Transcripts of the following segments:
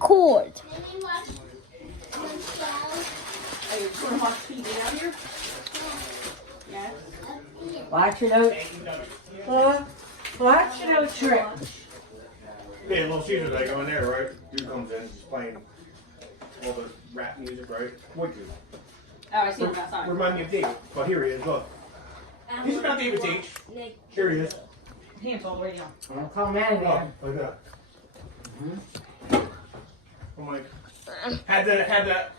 record. Are you going to watch TV out here? Yes. Watch it out. Watch it out, Trick. Yeah, Little Caesars, they go in there, right? Dude comes in, he's playing all the rap music, right? Wicked. Oh, I see him outside. Remind me of David. But here he is, look. He's about David's age. Here he is. Hands all the way down. Don't call man Oh, again. like that. I'm like, had that.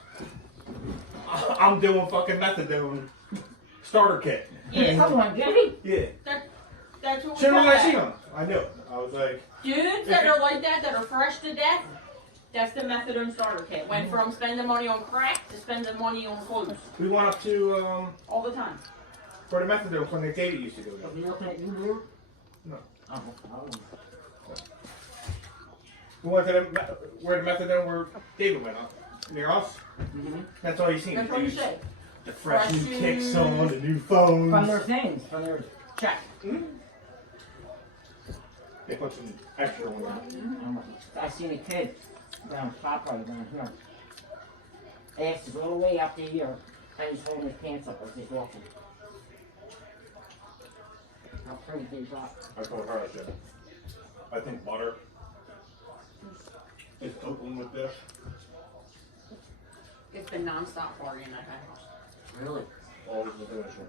I'm doing fucking methadone starter kit. Yeah. Come on, Jimmy. Yeah. That's what we Sure, when got I see at. him, I knew. I was like, Dudes that are like that are fresh to death, that's the methadone starter kit. Went from spending money on crack to spending money on clothes. we went up to All the time. for the methadone clinic David used to go to. You looking at you, Blue? No. Oh. We went to where the methadone where David went up. Near us. Mm-hmm. That's all you seen. That's what you dudes. say. The fresh new Fresh kicks shoes. on, the new phones. From their things, from their check. They put some extra on that. I seen a kid down Popeye down here. Ass is all the way up to here. And he's holding his pants up as he's walking. How pretty is that? I told her, I said, I think butter is open with this. It's been non-stop partying at that house. Really? Always the finish one.